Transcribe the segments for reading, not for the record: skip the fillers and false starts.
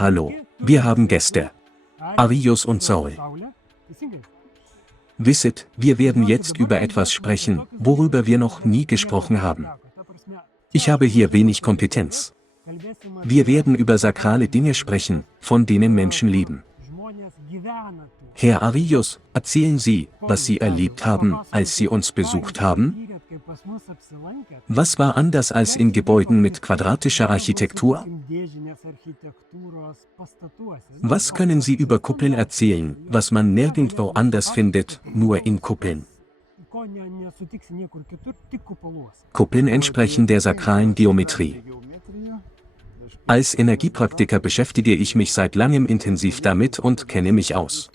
Hallo, wir haben Gäste. Arius und Saul. Wisset, wir werden jetzt über etwas sprechen, worüber wir noch nie gesprochen haben. Ich habe hier wenig Kompetenz. Wir werden über sakrale Dinge sprechen, von denen Menschen leben. Herr Arius, erzählen Sie, was Sie erlebt haben, als Sie uns besucht haben? Was war anders als in Gebäuden mit quadratischer Architektur? Was können Sie über Kuppeln erzählen, was man nirgendwo anders findet, nur in Kuppeln? Kuppeln entsprechen der sakralen Geometrie. Als Energiepraktiker beschäftige ich mich seit langem intensiv damit und kenne mich aus.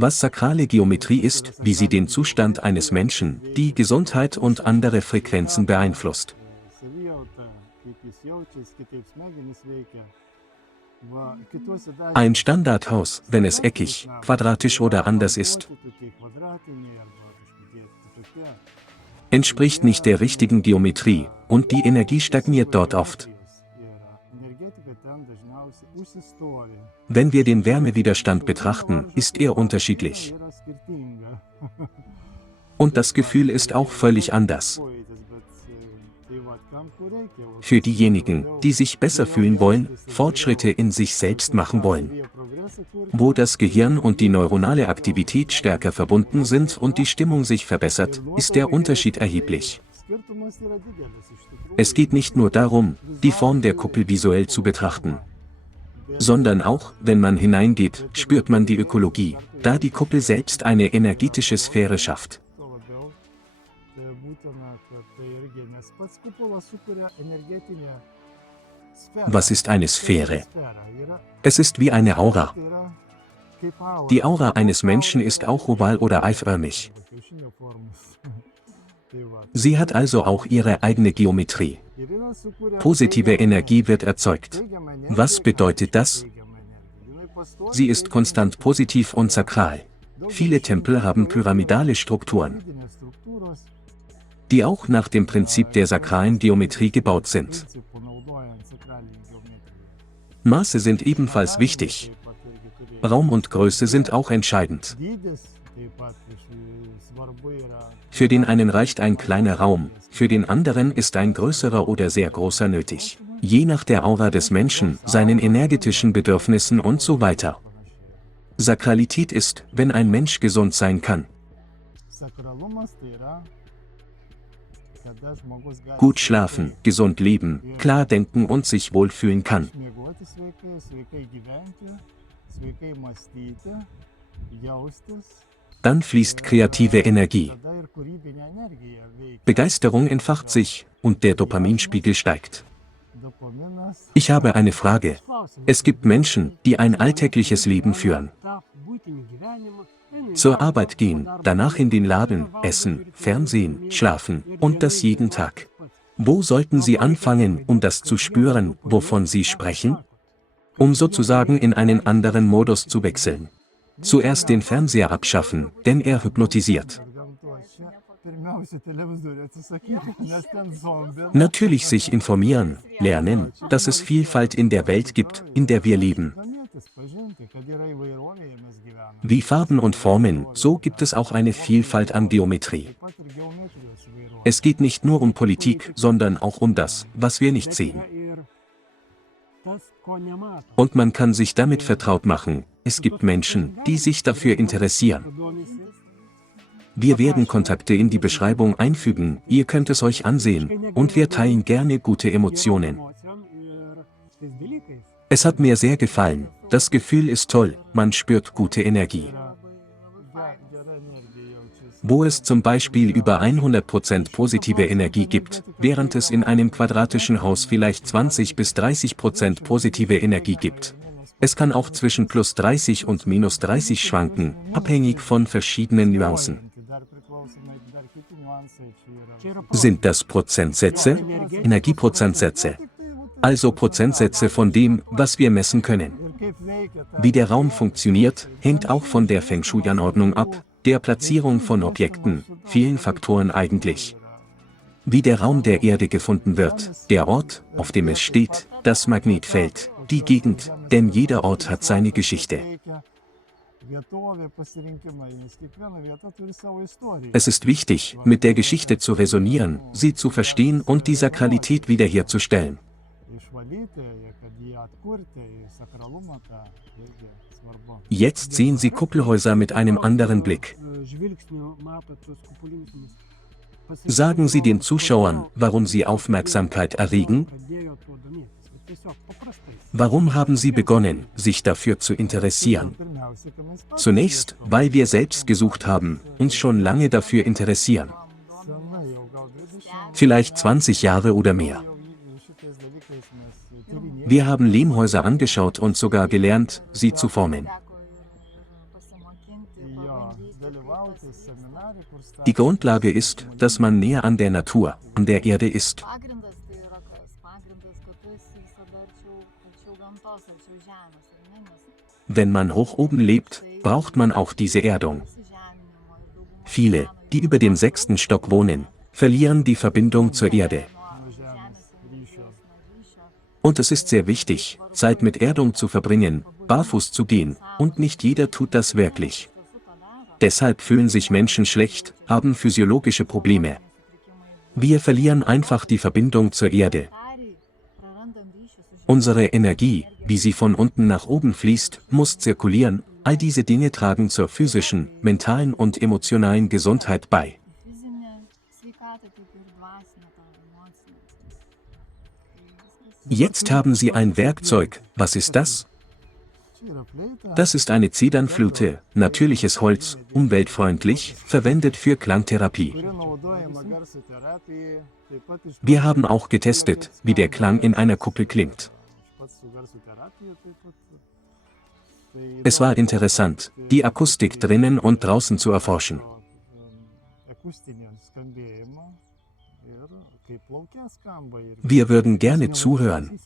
Was sakrale Geometrie ist, wie sie den Zustand eines Menschen, die Gesundheit und andere Frequenzen beeinflusst. Ein Standardhaus, wenn es eckig, quadratisch oder anders ist, entspricht nicht der richtigen Geometrie, und die Energie stagniert dort oft. Wenn wir den Wärmewiderstand betrachten, ist er unterschiedlich. Und das Gefühl ist auch völlig anders. Für diejenigen, die sich besser fühlen wollen, Fortschritte in sich selbst machen wollen, wo das Gehirn und die neuronale Aktivität stärker verbunden sind und die Stimmung sich verbessert, ist der Unterschied erheblich. Es geht nicht nur darum, die Form der Kuppel visuell zu betrachten, sondern auch, wenn man hineingeht, spürt man die Ökologie, da die Kuppel selbst eine energetische Sphäre schafft. Was ist eine Sphäre? Es ist wie eine Aura. Die Aura eines Menschen ist auch oval oder eiförmig. Sie hat also auch ihre eigene Geometrie. Positive Energie wird erzeugt. Was bedeutet das? Sie ist konstant positiv und sakral. Viele Tempel haben pyramidale Strukturen, die auch nach dem Prinzip der sakralen Geometrie gebaut sind. Maße sind ebenfalls wichtig. Raum und Größe sind auch entscheidend. Für den einen reicht ein kleiner Raum, für den anderen ist ein größerer oder sehr großer nötig. Je nach der Aura des Menschen, seinen energetischen Bedürfnissen und so weiter. Sakralität ist, wenn ein Mensch gesund sein kann, gut schlafen, gesund leben, klar denken und sich wohlfühlen kann. Dann fließt kreative Energie. Begeisterung entfacht sich, und der Dopaminspiegel steigt. Ich habe eine Frage. Es gibt Menschen, die ein alltägliches Leben führen. Zur Arbeit gehen, danach in den Laden, essen, Fernsehen, schlafen, und das jeden Tag. Wo sollten sie anfangen, um das zu spüren, wovon sie sprechen? Um sozusagen in einen anderen Modus zu wechseln. Zuerst den Fernseher abschaffen, denn er hypnotisiert. Natürlich sich informieren, lernen, dass es Vielfalt in der Welt gibt, in der wir leben. Wie Farben und Formen, so gibt es auch eine Vielfalt an Geometrie. Es geht nicht nur um Politik, sondern auch um das, was wir nicht sehen. Und man kann sich damit vertraut machen, es gibt Menschen, die sich dafür interessieren. Wir werden Kontakte in die Beschreibung einfügen, ihr könnt es euch ansehen, und wir teilen gerne gute Emotionen. Es hat mir sehr gefallen, das Gefühl ist toll, man spürt gute Energie. Wo es zum Beispiel über 100% positive Energie gibt, während es in einem quadratischen Haus vielleicht 20 bis 30% positive Energie gibt. Es kann auch zwischen plus 30 und minus 30 schwanken, abhängig von verschiedenen Nuancen. Sind das Prozentsätze? Energieprozentsätze. Also Prozentsätze von dem, was wir messen können. Wie der Raum funktioniert, hängt auch von der Feng Shui-Anordnung ab, der Platzierung von Objekten, vielen Faktoren eigentlich. Wie der Raum der Erde gefunden wird, der Ort, auf dem es steht, das Magnetfeld, die Gegend, denn jeder Ort hat seine Geschichte. Es ist wichtig, mit der Geschichte zu resonieren, sie zu verstehen und die Sakralität wiederherzustellen. Jetzt sehen Sie Kuppelhäuser mit einem anderen Blick. Sagen Sie den Zuschauern, warum sie Aufmerksamkeit erregen? Warum haben Sie begonnen, sich dafür zu interessieren? Zunächst, weil wir selbst gesucht haben, uns schon lange dafür interessieren. Vielleicht 20 Jahre oder mehr. Wir haben Lehmhäuser angeschaut und sogar gelernt, sie zu formen. Die Grundlage ist, dass man näher an der Natur, an der Erde ist. Wenn man hoch oben lebt, braucht man auch diese Erdung. Viele, die über dem 6. Stock wohnen, verlieren die Verbindung zur Erde. Und es ist sehr wichtig, Zeit mit Erdung zu verbringen, barfuß zu gehen, und nicht jeder tut das wirklich. Deshalb fühlen sich Menschen schlecht, haben physiologische Probleme. Wir verlieren einfach die Verbindung zur Erde. Unsere Energie, wie sie von unten nach oben fließt, muss zirkulieren. All diese Dinge tragen zur physischen, mentalen und emotionalen Gesundheit bei. Jetzt haben Sie ein Werkzeug. Was ist das? Das ist eine Zedernflöte, natürliches Holz, umweltfreundlich, verwendet für Klangtherapie. Wir haben auch getestet, wie der Klang in einer Kuppel klingt. Es war interessant, die Akustik drinnen und draußen zu erforschen. Wir würden gerne zuhören.